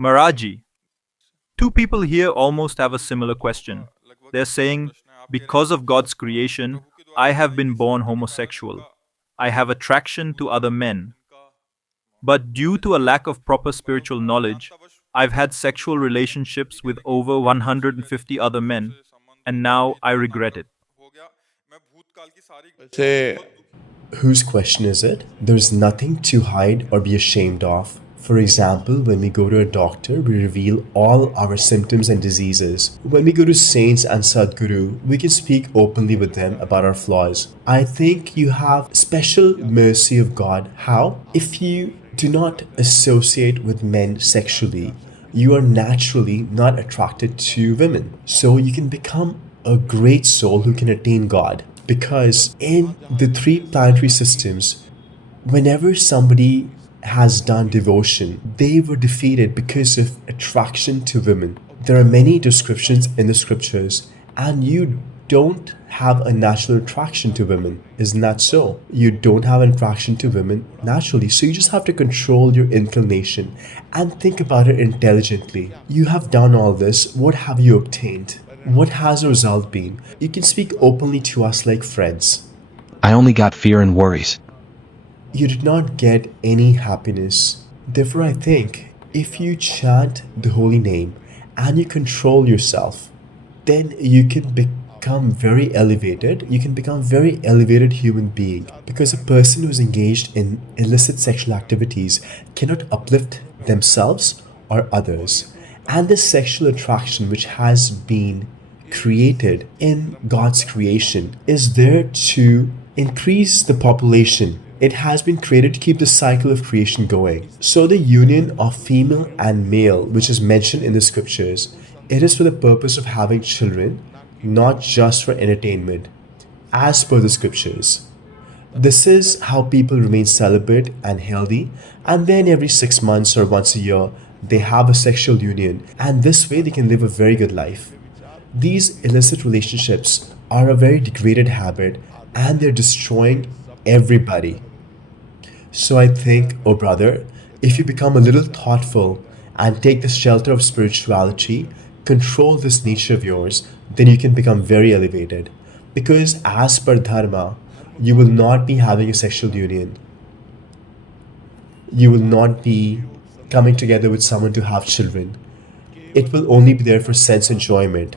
Maharaji, two people here almost have a similar question. They're saying, because of God's creation, I have been born homosexual. I have attraction to other men. But due to a lack of proper spiritual knowledge, I've had sexual relationships with over 150 other men, and now I regret it. Say, whose question is it? There's nothing to hide or be ashamed of. For example, when we go to a doctor, we reveal all our symptoms and diseases. When we go to saints and Sadguru, we can speak openly with them about our flaws. I think you have special mercy of God. How? If you do not associate with men sexually, you are naturally not attracted to women. So you can become a great soul who can attain God. Because in the three planetary systems, whenever somebody has done devotion, they were defeated because of attraction to women. There are many descriptions in the scriptures, and you don't have a natural attraction to women. Isn't that so? You don't have an attraction to women naturally, so you just have to control your inclination and think about it intelligently. You have done all this. What have you obtained? What has the result been? You can speak openly to us like friends. I only got fear and worries. You did not get any happiness. Therefore, I think if you chant the holy name and you control yourself, then you can become very elevated. You can become very elevated human being, because a person who is engaged in illicit sexual activities cannot uplift themselves or others. And this sexual attraction, which has been created in God's creation, is there to increase the population. It has been created to keep the cycle of creation going. So the union of female and male, which is mentioned in the scriptures, it is for the purpose of having children, not just for entertainment, as per the scriptures. This is how people remain celibate and healthy, and then every 6 months or once a year, they have a sexual union, and this way they can live a very good life. These illicit relationships are a very degraded habit, and they're destroying everybody. So I think, oh brother, if you become a little thoughtful and take the shelter of spirituality, control this nature of yours, then you can become very elevated. Because as per dharma, you will not be having a sexual union. You will not be coming together with someone to have children. It will only be there for sense enjoyment.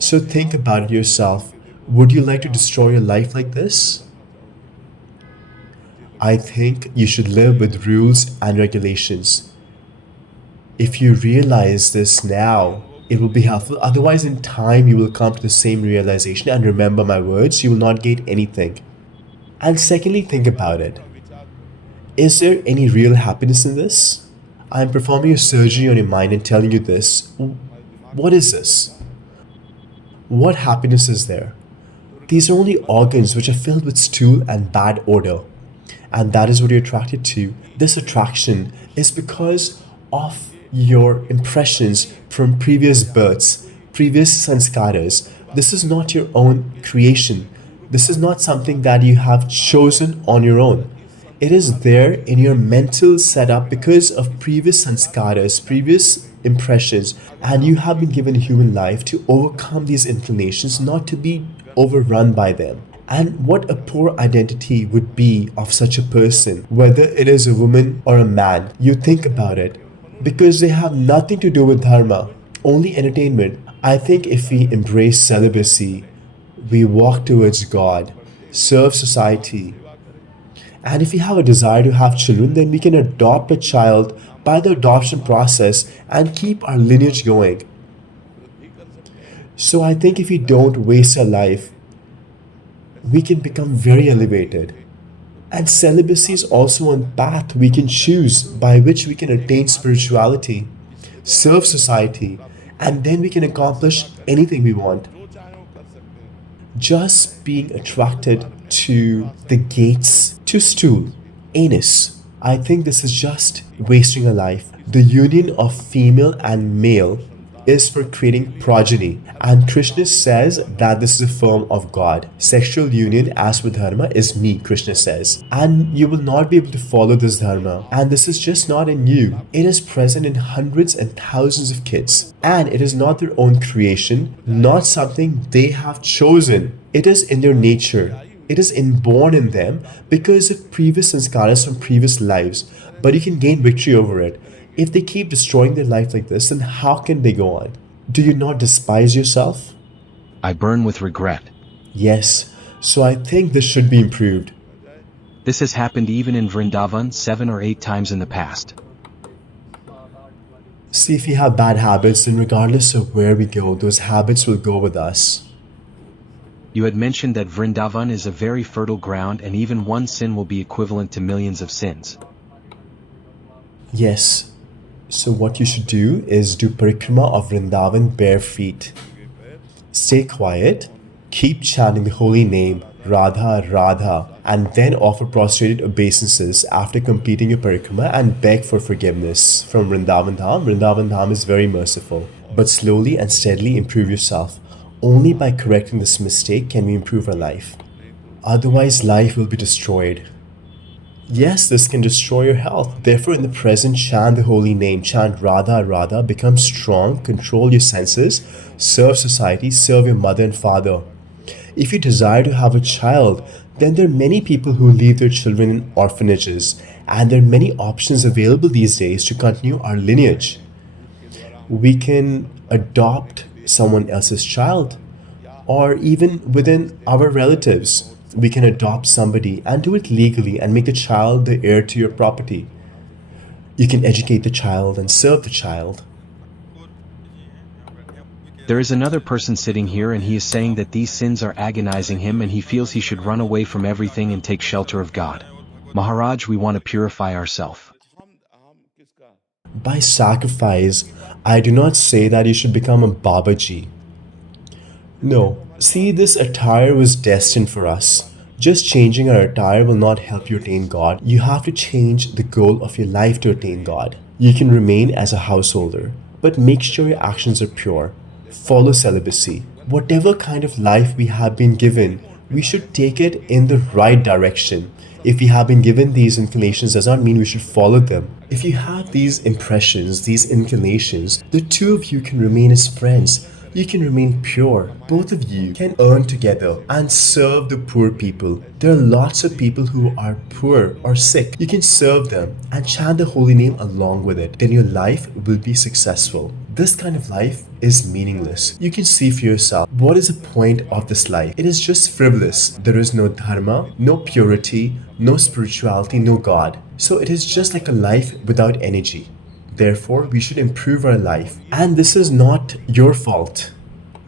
So think about it yourself. Would you like to destroy your life like this? I think you should live with rules and regulations. If you realize this now, it will be helpful. Otherwise, in time, you will come to the same realization, and remember my words, you will not gain anything. And secondly, think about it. Is there any real happiness in this? I am performing a surgery on your mind and telling you this. What is this? What happiness is there? These are only organs which are filled with stool and bad odor. And that is what you're attracted to. This attraction is because of your impressions from previous births, previous sanskaras. This is not your own creation. This is not something that you have chosen on your own. It is there in your mental setup because of previous sanskaras, previous impressions, and you have been given human life to overcome these inclinations, not to be overrun by them. And what a poor identity would be of such a person, whether it is a woman or a man. You think about it, because they have nothing to do with dharma, only entertainment. I think if we embrace celibacy, we walk towards God, serve society, and if we have a desire to have children, then we can adopt a child by the adoption process and keep our lineage going. So I think if we don't waste our life, we can become very elevated. And celibacy is also one path we can choose by which we can attain spirituality, serve society, and then we can accomplish anything we want. Just being attracted to the gates, to stool, anus, I think this is just wasting a life. The union of female and male is for creating progeny. And Krishna says that this is a form of God. Sexual union as with dharma is me, Krishna says. And you will not be able to follow this dharma. And this is just not in you. It is present in hundreds and thousands of kids. And it is not their own creation, not something they have chosen. It is in their nature. It is inborn in them because of previous sanskaras from previous lives. But you can gain victory over it. If they keep destroying their life like this, then how can they go on? Do you not despise yourself? I burn with regret. Yes, so I think this should be improved. This has happened even in Vrindavan 7 or 8 times in the past. See, if we have bad habits, then regardless of where we go, those habits will go with us. You had mentioned that Vrindavan is a very fertile ground and even one sin will be equivalent to millions of sins. Yes. So what you should do is do parikrama of Vrindavan bare feet. Stay quiet, keep chanting the holy name, Radha, Radha, and then offer prostrated obeisances after completing your parikrama and beg for forgiveness from Vrindavan Dham. Vrindavan Dham is very merciful. But slowly and steadily improve yourself. Only by correcting this mistake can we improve our life. Otherwise, life will be destroyed. Yes, this can destroy your health. Therefore, in the present, chant the holy name, chant Radha, Radha, become strong, control your senses, serve society, serve your mother and father. If you desire to have a child, then there are many people who leave their children in orphanages, and there are many options available these days to continue our lineage. We can adopt someone else's child, or even within our relatives. We can adopt somebody and do it legally and make the child the heir to your property. You can educate the child and serve the child. There is another person sitting here and he is saying that these sins are agonizing him and he feels he should run away from everything and take shelter of God. Maharaj, we want to purify ourselves. By sacrifice, I do not say that you should become a Babaji. No, see, this attire was destined for us. Just changing our attire will not help you attain God. You have to change the goal of your life to attain God. You can remain as a householder, but make sure your actions are pure. Follow celibacy. Whatever kind of life we have been given, we should take it in the right direction. If we have been given these inclinations does not mean we should follow them. If you have these impressions, these inclinations, the two of you can remain as friends. You can remain pure. Both of you can earn together and serve the poor people. There are lots of people who are poor or sick. You can serve them and chant the holy name along with it. Then your life will be successful. This kind of life is meaningless. You can see for yourself, what is the point of this life? It is just frivolous. There is no dharma, no purity, no spirituality, no God. So it is just like a life without energy. Therefore, we should improve our life. And this is not your fault.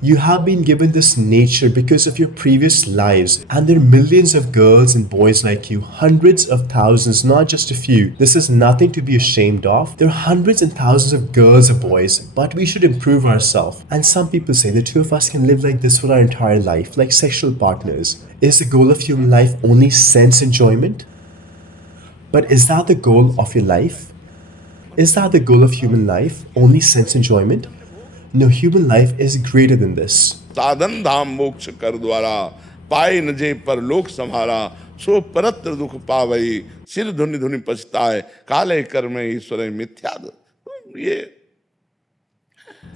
You have been given this nature because of your previous lives. And there are millions of girls and boys like you, hundreds of thousands, not just a few. This is nothing to be ashamed of. There are hundreds and thousands of girls and boys, but we should improve ourselves. And some people say the two of us can live like this for our entire life, like sexual partners. Is the goal of human life only sense enjoyment? But is that the goal of your life? Is that the goal of human life? Only sense enjoyment? No, human life is greater than this. साधन धाम मोक्ष कर द्वारा पाए न जे पर लोक संहारा सो परत्र दुख पावई सिर धुनि धुनि पछताए काले कर्म ईश्वर मिथ्या ये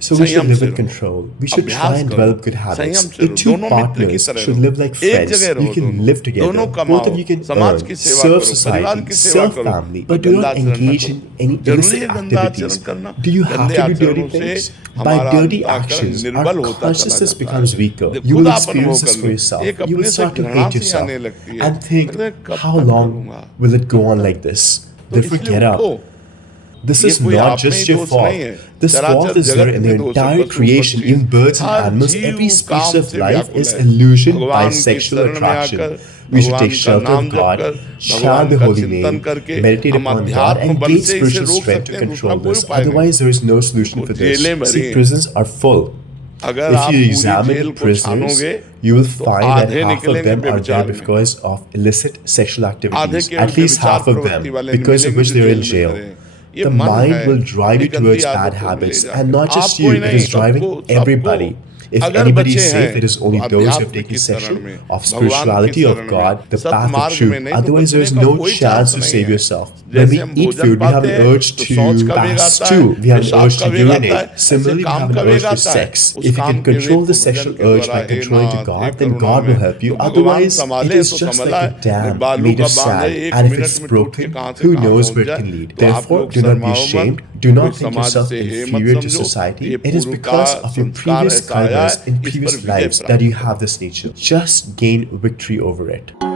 So we should live in control. We should try and develop good habits. The two partners should live like friends. You can live together. Both of you can earn, serve society, serve family, but do not engage in any illicit activities. Do you have to do dirty things? By dirty actions, our consciousness becomes weaker. You will experience this for yourself. You will start to hate yourself and think, how long will it go on like this? Therefore, get up. This is not just your fault. This fault is there in the entire creation. Even birds and animals, every species of life is illusioned by sexual attraction. We should take shelter of God, chant the holy name, meditate upon God, and gain spiritual strength to control this. Otherwise, there is no solution for this. See, prisons are full. If you examine prisoners, you will find that half of them are there because of illicit sexual activities. At least half of them, because of which they are in jail. ये The मन mind है, will drive ये you गंदी towards bad आदतों को ले habits, जाके। and not just आपको you, ही it नहीं, is driving सबको, everybody. If अगर anybody बचे is safe, it is हैं only तो those who have अध्यात्म taken की शरण session में, of भगवान की spirituality of शरण में, God, the path of सतमार्ग में truth. नहीं तो Otherwise, there बचने is का no कोई chance चांस to नहीं save है। yourself. When जैसे we हम eat भोजन food, we have पाते an हैं urge तो शौच to का वेग pass आता है, too. We have an पेशाब urge का to वेग आता urinate. है, ऐसे Similarly, we काम have का an वेग urge for आता है। sex. उस If you काम can के वेग control को the भजन sexual के urge द्वारा, by hey controlling to Nath, hey God, then Karuna God में, will help you. तो भगवान Otherwise, it संभाले is तो just like संभला a है, नहीं dam बालू made का of बांध है, sand, एक and if मिनट it's में टूट के broken, कहाँ से who कहाँ knows पहुंच where it जाए। can lead. तो आप Therefore, लोग do not be शर्माओ मत, ashamed. Do कोई not think समाज yourself से हे मत inferior to समझो, society. ये It is पूर्व का because of your संस्कार previous ऐसा आया karmas है, in इस पर previous विजय lives that प्राप्त you करो। have this nature. Just gain victory over it.